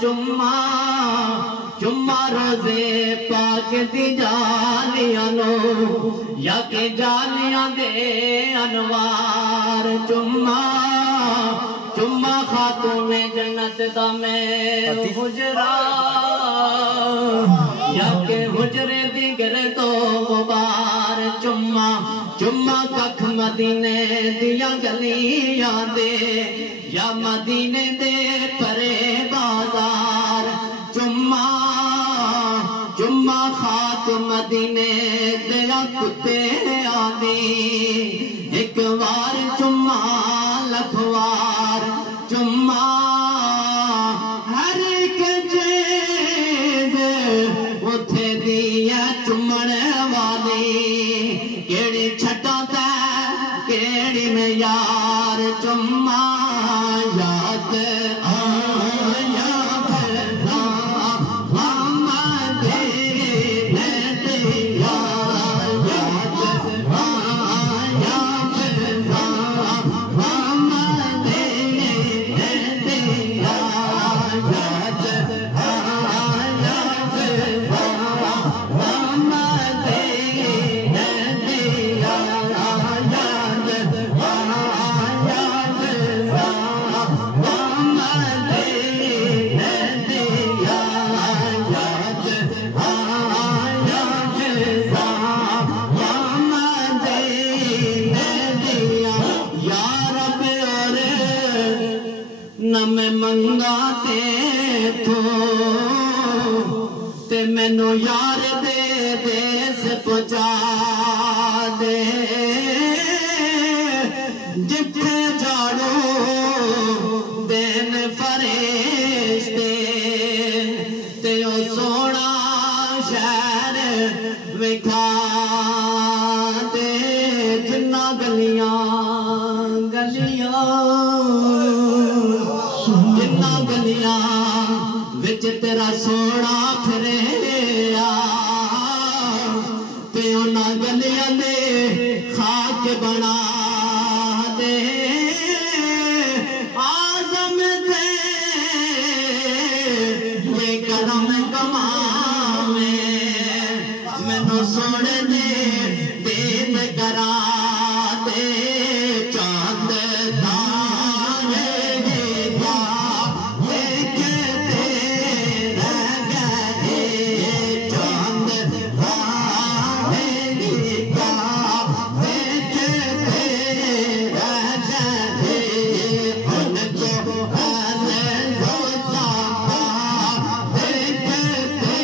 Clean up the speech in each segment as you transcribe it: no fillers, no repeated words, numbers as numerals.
चुम्मा चुम्मा रोजे पाक दी जालियां नो या के जालियां दे अनवार चुम्मा चुम्मा खातूने जन्नत दा मैं हुजरा या के हुजरे दी गिरदो गुबार चुम्मा चुम्मा कख मदीने दिया गलियां दे या मदीने दे परे बाजार चुम्मा चुम्मा खाक मदीने दिया कुत्ते आदि एक बार चुम्मा लखवार चुम्मा हर एक चीज उथे दिया चुमण वाली केड़ी छटा ते केड़ी में यार चुम्मा याद आया फिरना मोहम्मद ने दिया याद आया फिरना मोहम्मद ने दिया याद आया फिरना मोहम्मद ने दिया याद आया फिरना मोहम्मद ने दिया याद आया फिरना मोहम्मद ने दिया या रब और न मैं मंगा ते थो ते मैनू यार दे देस पहुंचा दे जिथे जाड़ो दिन फरिश्ते ते ओ सोना शहर विखा दे जिन्ना गलियां गलियां जिन्ना गलियां विच तेरा सोना फिरेया ते उन्हां गलियां दे खाक बना दे आज़म दे करम कमावे मैनू सोने दे दीन करा दे चांद तारे गा देखते रह गए चांद तारे गा देखते रह गए उनको देखते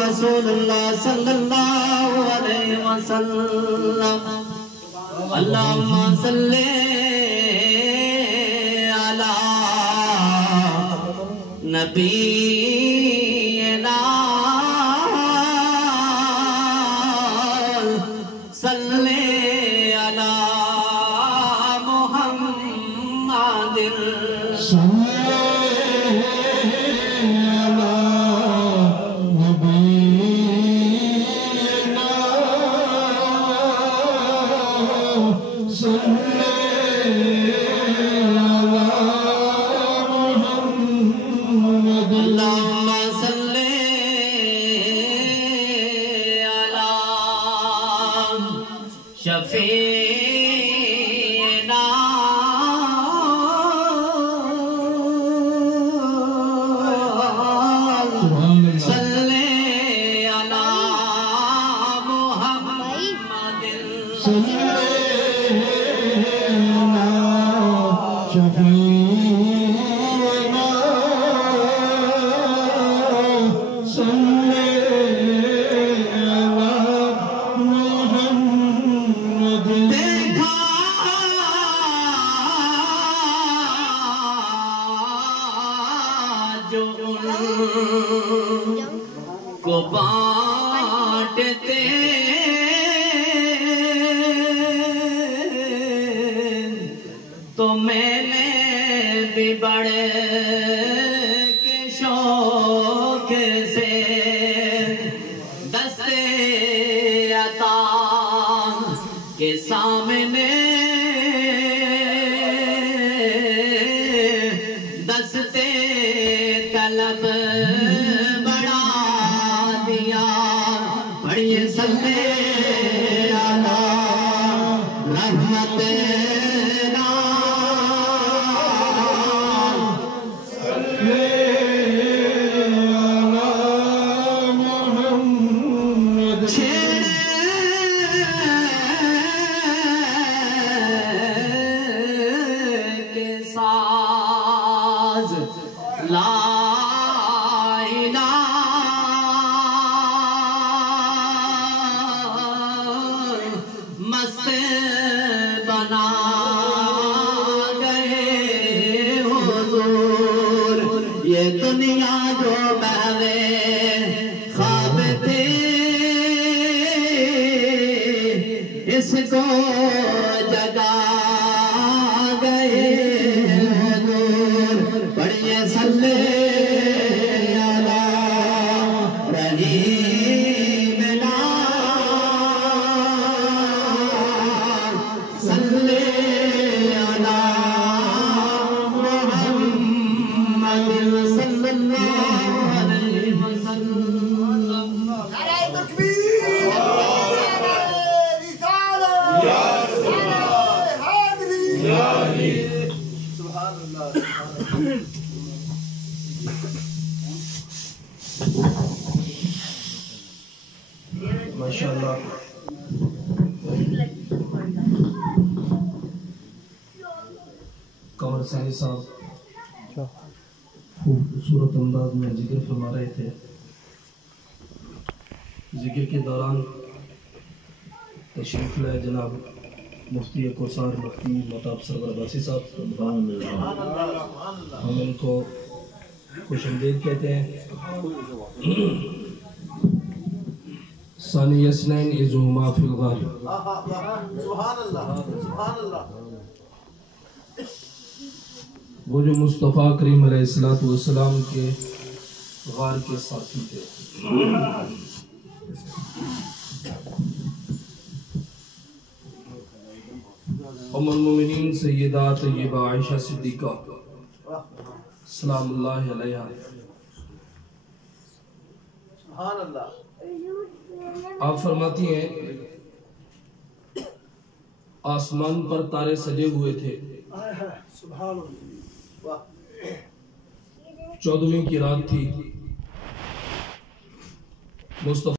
रसूलुल्लाह सल्लल्लाहु अलैहि वसल्लम। अल्लाहुम्मा सल्ली अला नबीना सल्ली अला मुहम्मदिन शफीना सल्ले अला मुहम्मदिन को बांटते तो मैंने भी बड़े के शौक से दस्ते अता के सामने दस्ते तलब पढ़िए सल्ले अला रहमतना सल्ले अला मुहम्मद के साज ला बना गए हुजूर ये दुनिया जो बहरे ख्वाब थे इसको जगा गए हुजूर पढ़िए सल्ले अला रहीमना सल्ले अला मुहम्मद सल्लल्लाहु अलैहि वसल्लम। नारे तकबीर, नारे रिसालत, या हाज़री, या अली। सुभान अल्लाह। माशाअल्लाह। कमर सानी साहब खूबसूरत अंदाज में जिक्र फरमा रहे थे। जिक्र के दौरान तशरीफ लाए जनाब मुफ्ती कोसार मुफ्ती महताब सरवर अब्बासी साहब, हम उनको खुशआमदीद कहते हैं। सानी यसनैन इज़ुहुमा फिल गार। सुभान अल्लाह, सुभान अल्लाह। वो जो मुस्तफ़ा करीम अलैहिस्सलाम के गार के साथी थे। उम्मुल मोमिनीन सय्यदा तय्यबा आयशा सिद्दीका सलामुल्लाहि अलैहा। आप फरमाती हैं आसमान पर तारे सजे हुए थे। 14वीं की रात थी। मुस्तफा